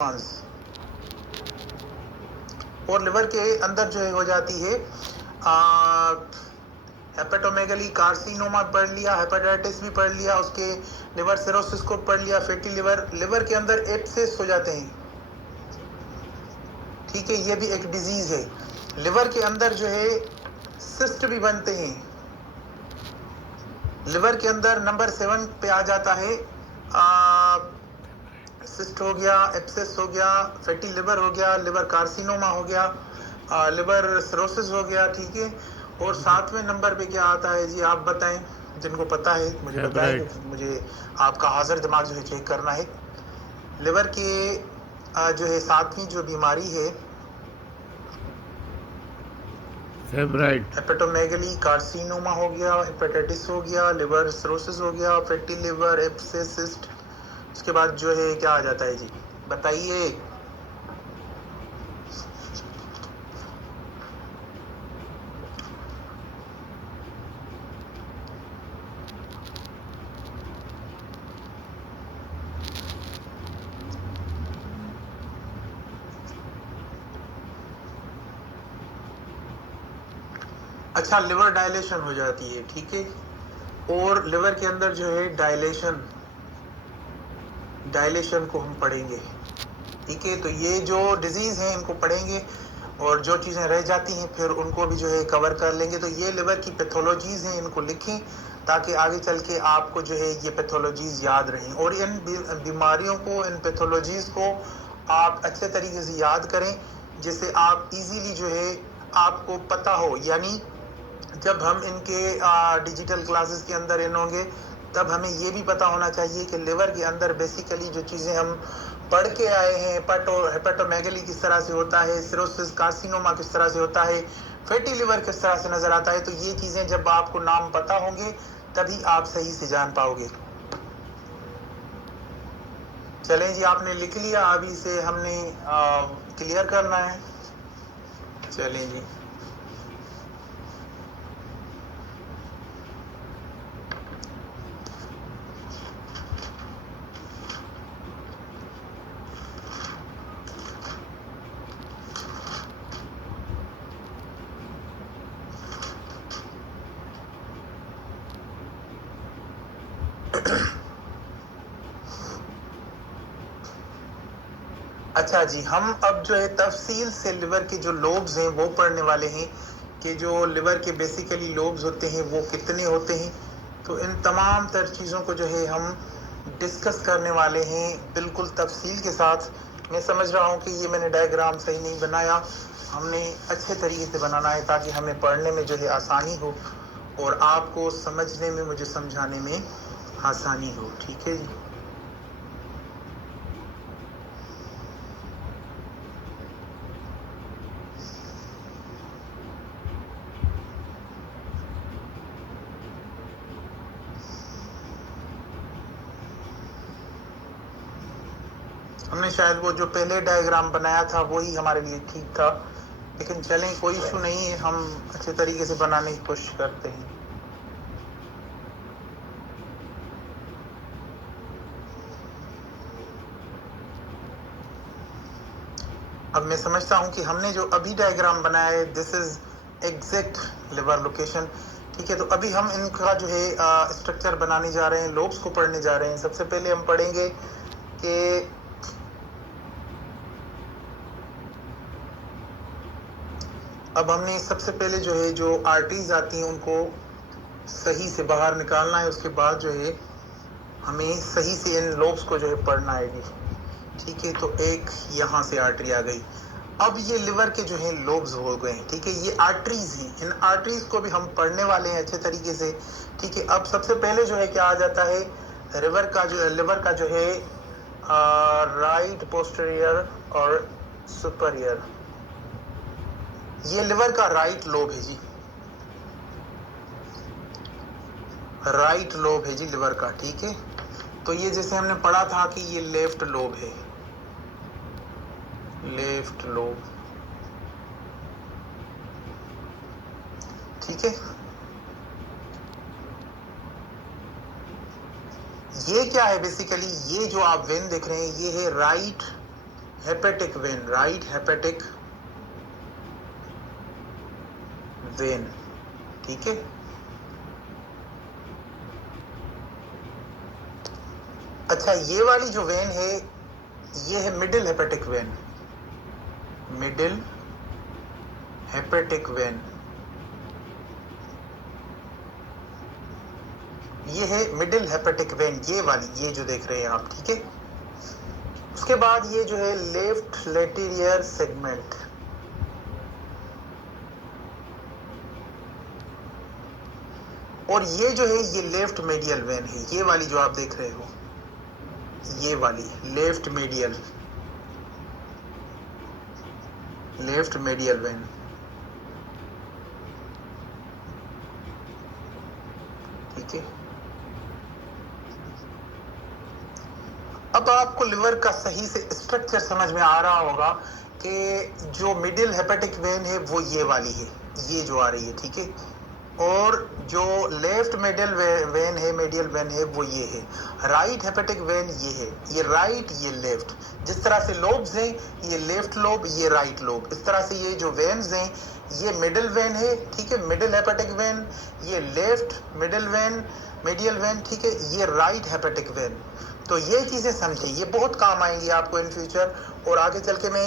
और लिवर के अंदर जो है हो जाती है हेपेटोमेगली, कार्सिनोमा पढ़ लिया, हेपेटाइटिस भी पढ़ लिया, उसके लिवर सिरोसिस को पढ़ लिया, फैटी लिवर के अंदर एब्सेस हो जाते हैं। ठीक है, ये भी एक डिजीज है। लिवर के अंदर जो है सिस्ट भी बनते हैं। लिवर के अंदर नंबर 7 पे आ जाता है सिस्ट हो गया, एब्सेस हो गया, फैटी लिवर हो गया, लिवर कार्सिनोमा हो गया, लिवर सिरोसिस हो गया। ठीक है, और 7वें नंबर पे क्या आता है जी, आप बताएं, जिनको पता है मुझे बताएं, क्योंकि मुझे आपका हाजिर दिमाग जो है चेक करना है। लिवर के जो है 7वीं जो बीमारी है, हेपेटोमेगली, कार्सिनोमा हो गया, हेपेटाइटिस हो गया, लिवर सिरोसिस हो गया, फैटी लिवर, एब्सेस, सिस्ट। उसके बाद जो है क्या आ जाता है जी, बताइए। अच्छा, लिवर डायलेशन हो जाती है। ठीक है, और लिवर के अंदर जो है डायलेशन को हम पढ़ेंगे। ठीक है, तो ये जो डिजीज है इनको पढ़ेंगे, और जो चीज़ें रह जाती हैं फिर उनको भी जो है कवर कर लेंगे। तो ये लिवर की पैथोलॉजीज हैं, इनको लिखें ताकि आगे चल के आपको जो है ये पैथोलॉजीज याद रहें, और इन बीमारियों को, इन पैथोलॉजीज को आप अच्छे तरीके से याद करें, जिससे आप इजीली जो है आपको पता हो। यानी जब हम इनके डिजिटल क्लासेस के अंदर इन होंगे, तब हमें ये भी पता होना चाहिए कि लिवर के अंदर बेसिकली जो चीज़ें हम पढ़ के आए हैं, हेपेटोमेगली किस तरह से होता है, सिरोसिस, कार्सिनोमा किस तरह से होता है, फैटी लिवर किस तरह से नजर आता है, तो ये चीज़ें जब आपको नाम पता होंगे तभी आप सही से जान पाओगे। चलें जी, आपने लिख लिया, अभी से हमने क्लियर करना है। चलें जी। अच्छा जी, हम अब जो है तफसील से लिवर के जो लोब्स हैं वो पढ़ने वाले हैं, कि जो लिवर के बेसिकली लोब्स होते हैं वो कितने होते हैं। तो इन तमाम तर चीज़ों को जो है हम डिस्कस करने वाले हैं बिल्कुल तफसील के साथ। मैं समझ रहा हूँ कि ये मैंने डायग्राम सही नहीं बनाया, हमने अच्छे तरीके से बनाना है ताकि हमें पढ़ने में जो है आसानी हो और आपको समझने में, मुझे समझाने में आसानी हो। ठीक है जी। हमने शायद वो जो पहले डायग्राम बनाया था वही हमारे लिए ठीक था, लेकिन चलें, कोई इशू नहीं है, हम अच्छे तरीके से बनाने की कोशिश करते हैं। अब मैं समझता हूं कि हमने जो अभी डायग्राम बनाया है, this is exact liver location. ठीक है, तो अभी हम इनका जो है स्ट्रक्चर बनाने जा रहे हैं, लोब्स को पढ़ने जा रहे हैं। सबसे पहले हम पढ़ेंगे कि अब हमने सबसे पहले जो है जो आर्टरीज आती हैं उनको सही से बाहर निकालना है, उसके बाद जो है हमें सही से इन लोब्स को जो है पढ़ना है जी। ठीक है, तो एक यहाँ से आर्टरी आ गई। अब ये लिवर के जो है लोब्स हो गए। ठीक है, ये आर्टरीज हैं, इन आर्टरीज को भी हम पढ़ने वाले हैं अच्छे तरीके से। ठीक है, अब सबसे पहले जो है क्या आ जाता है, लिवर का जो है राइट पोस्टीरियर और सुपीरियर, ये लिवर का राइट लोब है जी, राइट लोब है जी लिवर का। ठीक है, तो ये जैसे हमने पढ़ा था कि ये लेफ्ट लोब है, लेफ्ट लोब। ठीक है, ये क्या है बेसिकली, ये जो आप वेन देख रहे हैं ये है right hepatic when, right hepatic when, ठीक है। अच्छा, ये वाली जो वेन है ये है middle hepatic when, middle hepatic when, ये है मिडिल हेपेटिक वेन, ये वाली, ये जो देख रहे हैं आप, ठीक है। उसके बाद ये जो है लेफ्ट लेटेरियर सेगमेंट, और ये जो है ये लेफ्ट मेडियल वेन है, ये वाली जो आप देख रहे हो, ये वाली left medial, left medial when, ठीक है। अब आपको लिवर का सही से स्ट्रक्चर समझ में आ रहा होगा कि जो मिडिल हेपेटिक वेन है वो ये वाली है, ये जो आ रही है, ठीक है। और जो लेफ्ट मिडिल वेन है, मेडियल वेन है, वो ये है। राइट हेपेटिक वेन ये है, ये राइट ये लेफ्ट। जिस तरह से लोब्स हैं, ये लेफ्ट लोब, ये राइट लोब, इस तरह से ये जो वेन्स हैं, ये मिडिल वेन है, ठीक है, मिडिल हेपेटिक वेन, ये left middle when, medial when, ठीक है, ये राइट हेपेटिक वेन। तो ये चीज़ें समझिए, ये बहुत काम आएंगी आपको इन फ्यूचर। और आगे चल के मैं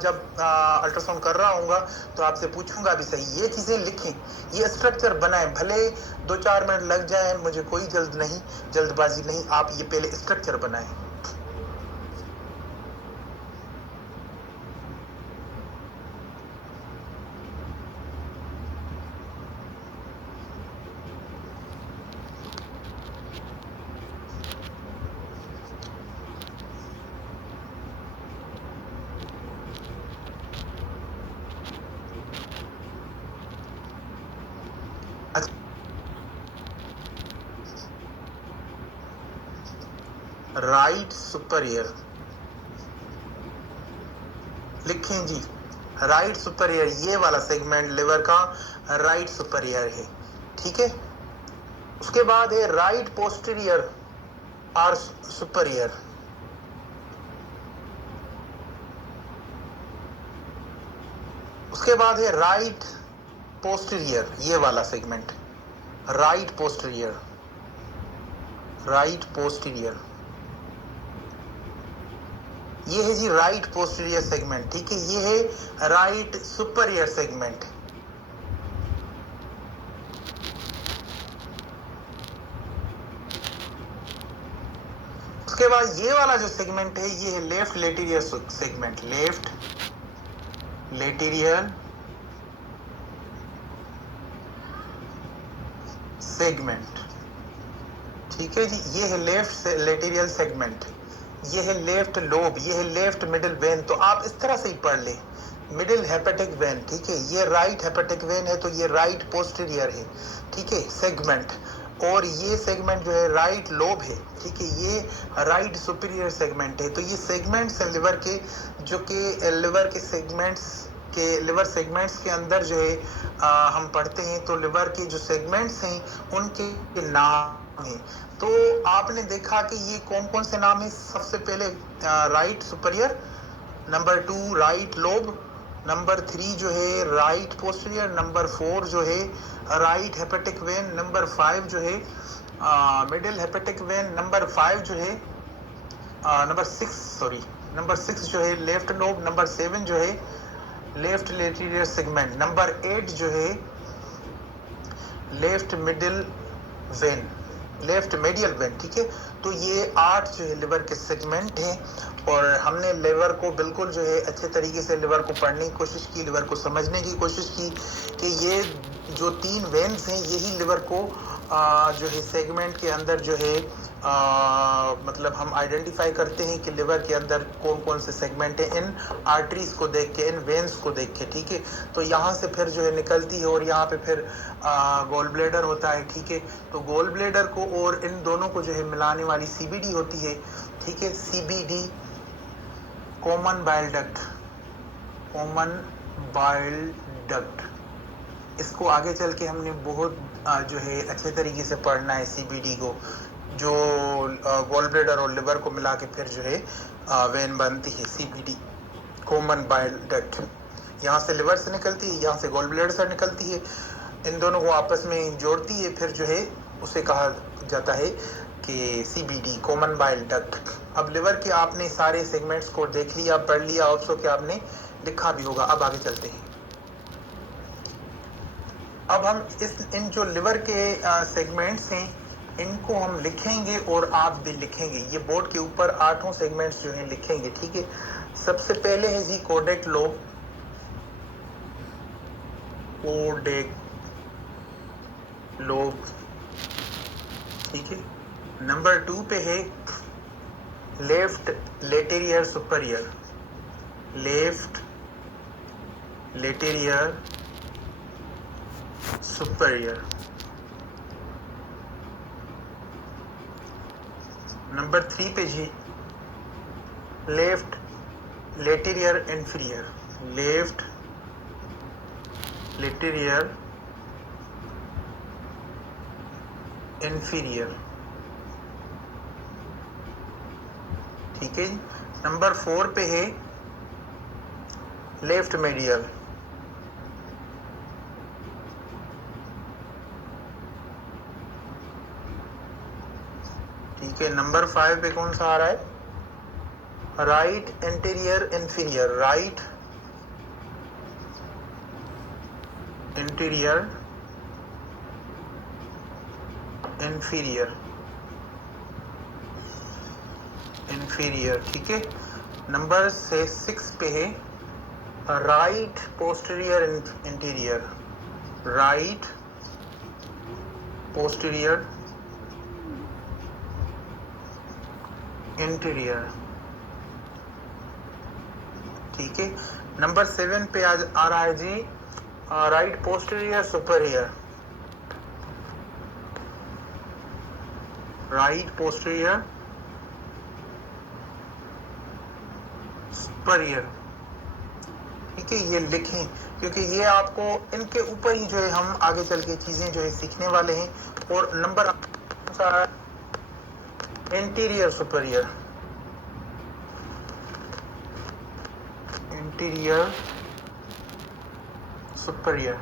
जब अल्ट्रासाउंड कर रहा हूँगा तो आपसे पूछूंगा भी, सही ये चीज़ें लिखें, ये स्ट्रक्चर बनाएं, भले 2-4 मिनट लग जाए, मुझे कोई जल्दबाजी नहीं, आप ये पहले स्ट्रक्चर बनाएं। राइट सुपरियर लिखें जी, राइट सुपरियर, ये वाला सेगमेंट लिवर का राइट सुपरियर है, ठीक है। उसके बाद है राइट पोस्टीरियर और सुपरियर, उसके बाद है राइट पोस्टीरियर, ये वाला segment, right posterior, right posterior, ये है जी राइट पोस्टीरियर सेगमेंट, ठीक है। ये है राइट सुपरियर सेगमेंट। उसके बाद ये वाला जो सेगमेंट है ये है लेफ्ट लेटेरियर सेगमेंट, लेफ्ट लेटेरियर सेगमेंट, ठीक है जी। ये है लेफ्ट लेटेरियल सेगमेंट, ये है लेफ्ट लोब, ये है लेफ्ट मिडिल वेन। तो आप इस तरह से ही पढ़ ले, मिडिल हेपेटिक वेन, ठीक है, ये राइट हेपेटिक वेन है, तो ये राइट पोस्टीरियर है, ठीक है, सेगमेंट। और ये सेगमेंट जो है राइट लोब है, ठीक है, ये राइट सुपीरियर सेगमेंट है। तो ये सेगमेंट्स हैं लिवर के, जो कि लिवर के सेगमेंट्स के, लिवर सेगमेंट्स के अंदर जो है हम पढ़ते हैं। तो लिवर के जो सेगमेंट्स हैं उनके नाम हैं। तो आपने देखा कि ये कौन कौन से नाम है। सबसे पहले right superior, number 2 right lobe, number 3 जो है राइट पोस्टीरियर, नंबर 4 जो है राइट हेपेटिक वेन, नंबर 5 जो है मिडिल हेपेटिक वेन, नंबर 5 जो है नंबर 6 जो है लेफ्ट लोब, नंबर 7 जो है लेफ्ट लेटेरियर सेगमेंट, नंबर 8 जो है left middle when, left medial when, ठीक है। तो ये 8 जो है लिवर के सेगमेंट हैं। और हमने लिवर को बिल्कुल जो है अच्छे तरीके से लिवर को पढ़ने की कोशिश की, लिवर को समझने की कोशिश की कि ये जो 3 वेन्स हैं यही लिवर को जो है सेगमेंट के अंदर जो है मतलब हम आइडेंटिफाई करते हैं कि लिवर के अंदर कौन कौन से सेगमेंट हैं, इन आर्टरीज को देख के, इन वेन्स को देख के, ठीक है। तो यहाँ से फिर जो है निकलती है और यहाँ पे फिर गोल ब्लेडर होता है, ठीक है। तो गोल ब्लेडर को और इन दोनों को जो है मिलाने वाली सीबीडी होती है, ठीक है, CBD, common bile duct, common bile duct. इसको आगे चल के हमने बहुत जो है अच्छे तरीके से पढ़ना है सीबीडी को, जो गोल ब्लेडर और लिवर को मिला के फिर जो है वेन बनती है CBD, कॉमन बाइल डक्ट। यहाँ से लिवर से निकलती है, यहाँ से गॉल ब्लैडर से निकलती है, इन दोनों को आपस में जोड़ती है, फिर जो है उसे कहा जाता है कि CBD, कॉमन बाइल डक्ट। अब लिवर के आपने सारे सेगमेंट्स को देख लिया, पढ़ लिया, ऑल्सो कि आपने लिखा भी होगा। अब आगे चलते हैं। अब हम इन जो लिवर के सेगमेंट्स हैं इनको हम लिखेंगे और आप भी लिखेंगे। ये बोर्ड के ऊपर 8 सेगमेंट्स जो हैं लिखेंगे, ठीक है। सबसे पहले है जी कोडेक लोब, कोडेक लोब, ठीक है। नंबर 2 पे है left lateral superior, left lateral superior. Number 3 पे जी left lateral inferior, left lateral inferior, ठीक है। नंबर 4 पे है लेफ्ट मेडियल, ठीक है। नंबर 5 पे कौन सा आ रहा है? Right anterior inferior, right interior inferior, inferior, ठीक है। नंबर 6 पे है right posterior interior, right posterior interior, ठीक है। नंबर 7 पे आ रहा है जी right posterior superior, right posterior superior, ठीक है। ये लिखें क्योंकि ये आपको इनके ऊपर ही जो है हम आगे चल के चीजें जो है सीखने वाले हैं। और number interior superior, interior superior.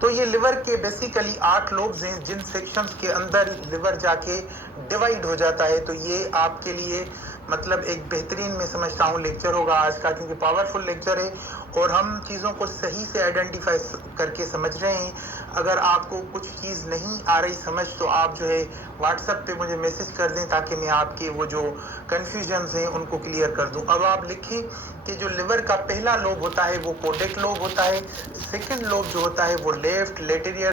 तो ये लिवर के बेसिकली 8 लोब्स हैं जिन सेक्शंस के अंदर लिवर जाके डिवाइड हो जाता है। तो ये आपके लिए मतलब एक बेहतरीन मैं समझता हूँ लेक्चर होगा आज का, क्योंकि पावरफुल लेक्चर है और हम चीज़ों को सही से आइडेंटिफाई करके समझ रहे हैं। अगर आपको कुछ चीज़ नहीं आ रही समझ तो आप जो है व्हाट्सएप पे मुझे मैसेज कर दें ताकि मैं आपके वो जो कन्फ्यूजन्स हैं उनको क्लियर कर दूं। अब आप लिखें कि जो लिवर का पहला लोब होता है वो कोडेक लोब होता है, सेकंड लोब जो होता है वो लेफ्ट लेटेरियर